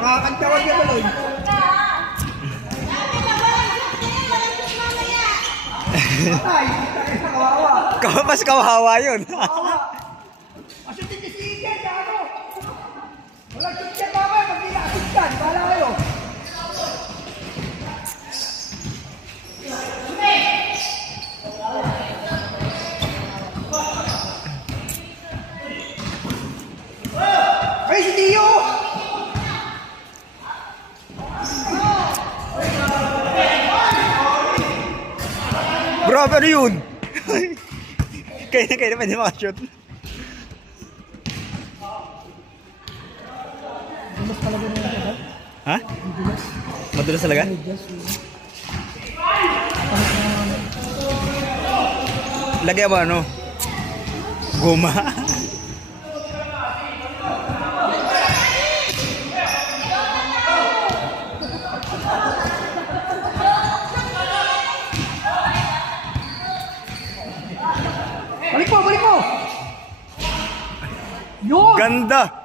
kakantawag niya tuloy. Ay, kawawa. Mas kawawa yun. Kawawa. Asutin niya si Igan, ano? Walang shoot yan mamaya, pag ina-asut yan, bahala kayo. Ay, si Dio! Grabe, ano yun? Kaya naman yung makashoot. Mas talaga na yan, Ha? Madulas talaga? Lagyan mo ano? Goma. Balik mo! Yun! Ganda!